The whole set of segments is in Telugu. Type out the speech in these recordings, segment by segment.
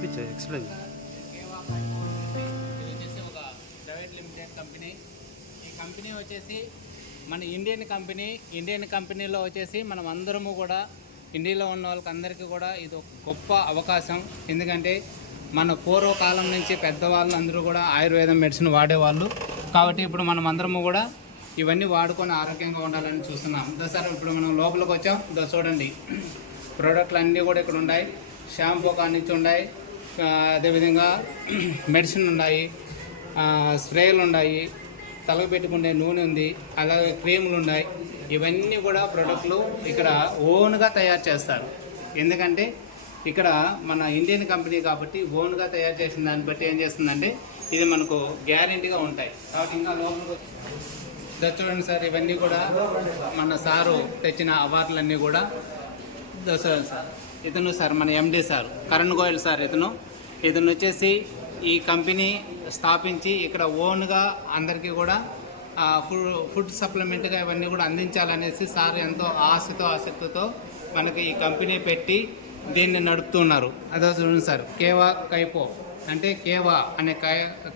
చూపించే ఎక్స్ప్లెయిన్. ఇది వచ్చేసి ఒక ప్రైవేట్ లిమిటెడ్ కంపెనీ. ఈ కంపెనీ వచ్చేసి మన ఇండియన్ కంపెనీలో వచ్చేసి మనం అందరము కూడా ఇండియాలో ఉన్న వాళ్ళకి అందరికీ కూడా ఇది ఒక గొప్ప అవకాశం. ఎందుకంటే మన పూర్వకాలం నుంచి పెద్దవాళ్ళు అందరూ కూడా ఆయుర్వేదం మెడిసిన్ వాడేవాళ్ళు కాబట్టి ఇప్పుడు మనం అందరము కూడా ఇవన్నీ వాడుకొని ఆరోగ్యంగా ఉండాలని చూస్తున్నాం. సార్ ఇప్పుడు మనం లోపలికి వచ్చాం. చూడండి, ప్రోడక్ట్లు అన్నీ కూడా ఇక్కడ ఉన్నాయి. షాంపూ కానిచ్చి ఉన్నాయి, అదేవిధంగా మెడిసిన్ ఉన్నాయి, స్ప్రేలు ఉన్నాయి, తలకు పెట్టుకునే నూనె ఉంది, అలాగే క్రీములు ఉన్నాయి. ఇవన్నీ కూడా ప్రోడక్ట్లు ఇక్కడ ఓన్గా తయారు చేస్తారు. ఎందుకంటే ఇక్కడ మన ఇండియన్ కంపెనీ కాబట్టి ఓన్గా తయారు చేసిన దాన్ని బట్టి ఏం చేస్తుందంటే ఇది మనకు గ్యారెంటీగా ఉంటాయి. కాబట్టి ఇంకా లోపల చూడండి సార్, ఇవన్నీ కూడా మన సారు తెచ్చిన అవార్డులన్నీ కూడా చూడండి సార్. ఇతను సార్ మన MD sir Karan Goyal sir. ఇతను వచ్చేసి ఈ కంపెనీ స్థాపించి ఇక్కడ ఓన్గా అందరికీ కూడా ఫుడ్ సప్లిమెంట్గా ఇవన్నీ కూడా అందించాలనేసి సార్ ఎంతో ఆసక్తితో మనకి ఈ కంపెనీ పెట్టి దీన్ని నడుపుతున్నారు. అదే చూడండి సార్, కేవా కైపో అంటే కేవా అనే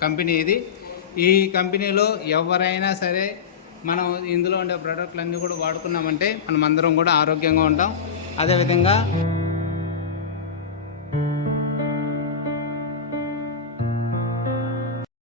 కంపెనీ ఇది. ఈ కంపెనీలో ఎవరైనా సరే మనం ఇందులో ఉండే ప్రోడక్ట్లన్నీ కూడా వాడుకున్నామంటే మనం అందరం కూడా ఆరోగ్యంగా ఉంటాం. అదేవిధంగా